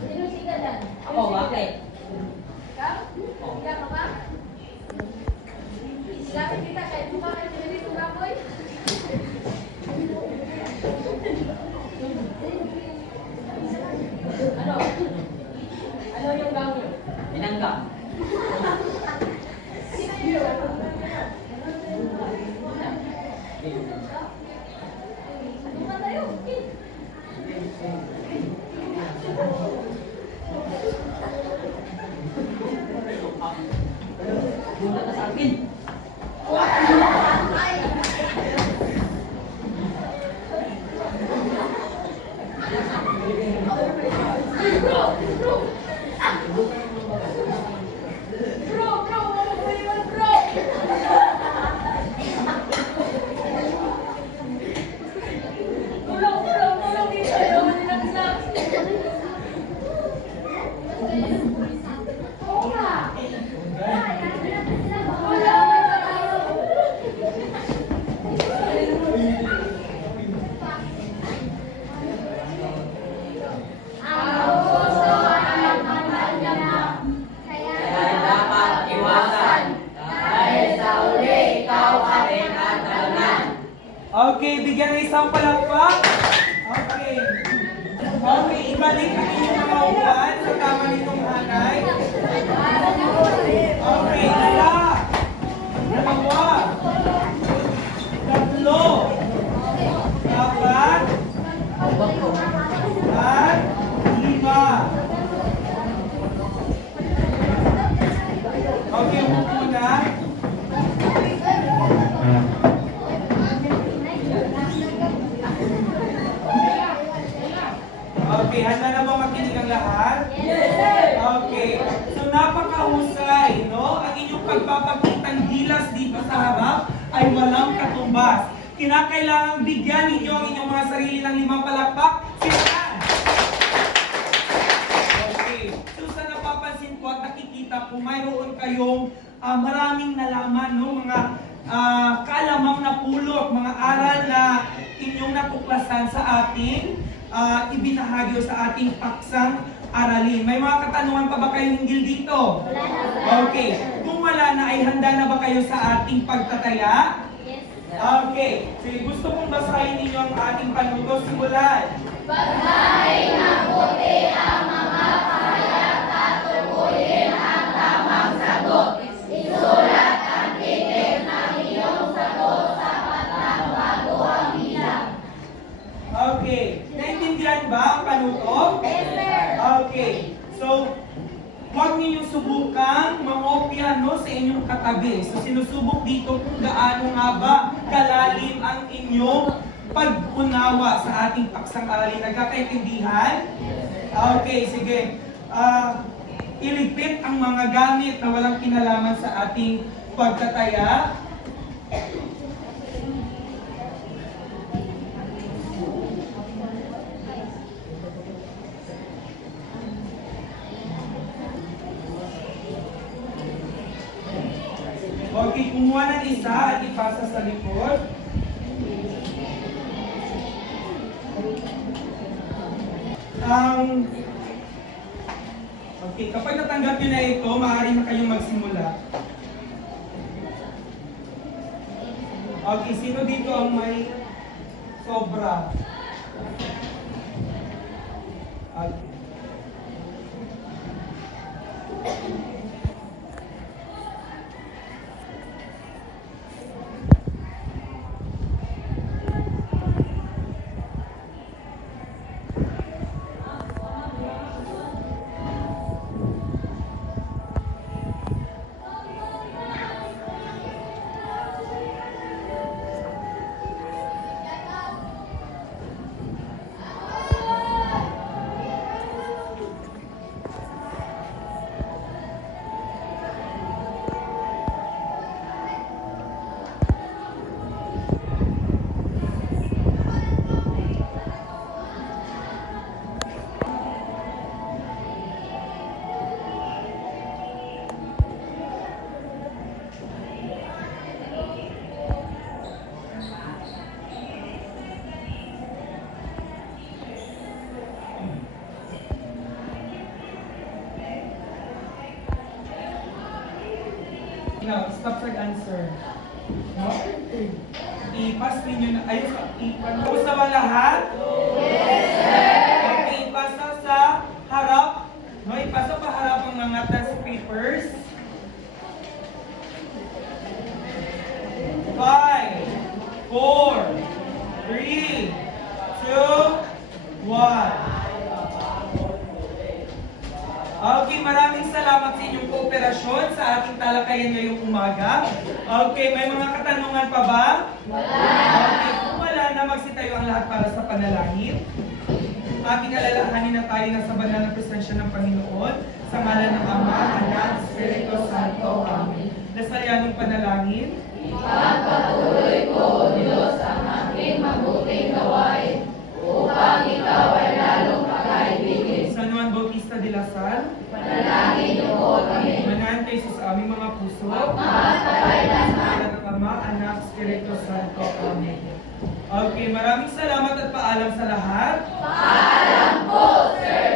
Sino siga dyan? Ako, bakit? Ikaw? Siga ka ba? Silapit kita kahit mukha kayo sinalit ng baboy. Ano? Ano yung gang nyo? Binangga. Ano ba tayo? Bunta ka sa akin. Tulong dito. Ayaw mo nilang isang. Oo nga. Kaya dapat iwasan. Dahil sa uli, ikaw ang talunan. Okay, bigyan ng isang palakpak. Okay. Okay, ibalik ang inyong mga upuan sa tama nitong hanay. Okay, isa. Dalawa. Tatlo. Apat. At lima. Okay, upo na. Okay, handa na ba makinig ang lahat? Okay. So napakahusay, no? Ang inyong pagpapakitang gilas dito sa harap ay walang katumbas. Kinakailangang bigyan ninyo ang inyong mga sarili ng 5 palakpak. Simulan! Okay. So sa napapansin ko at nakikita ko, mayroon kayong maraming nalaman, no? Mga kaalamang napulot, mga aral na inyong natuklasan sa ating ibinahagi sa ating paksang aralin. May mga katanungan pa ba kayong hinggil dito? Okay. Kung wala na, ay handa na ba kayo sa ating pagtataya? Okay. So, gusto kong basahin ninyo ang ating panuto. Simulan. Pagkain ng puti ang mga pahayag at tukuyin ang tamang sagot. Isulat ang titik ng iyong sagot sa patlang bago ang bilang. Okay. Naintindihan ba ang panuto? Yes, sir. Okay. So, huwag ninyong subukang mangopya, no, sa inyong katabi. So, sinusubok dito kung gaano nga ba kalalim ang inyong pag-unawa sa ating paksang aralin. Nagkakaintindihan? Okay, sige. Iligpit ang mga gamit na walang kinalaman sa ating pagtataya. Okay, kumuha ng isa at ipasa sa likod. Okay, kapag natanggap nyo na ito, maaari na kayong magsimula. Okay, sino dito ang may sobra? Okay. Now, stop sa answer. No? I-pass ninyo na. Ayun, i-pass na ba lahat? Yes, sir! Okay, ipasa sa harap. No, ipasa pa harap ang mga test papers. 5, 4, 3, 2, 1. Okay, maraming salamat sa inyong kooperasyon sa ating talakayan ngayong umaga. Okay, may mga katanungan pa ba? Wala! Okay, kung wala na, magsitayo ang lahat para sa panalangin. Ating alalahanin na tayo nasa banal na presensya ng Panginoon. Sa ngalan ng Ama, Anak, Espiritu Santo. Amen. Dasalyanong panalangin. Ipagpatuloy ko, Diyos, ang aking mabuting gawain upang ikaw ay lalong pakaibigin. San Juan Bautista de la Salle. Panalangin niyo po kami. Manahan kayo sa aming mga puso. Magpapalay Sa ngalan ng Ama, Anak, Espiritu Santo. Amen. Okay, maraming salamat at paalam sa lahat. Paalam po, sir.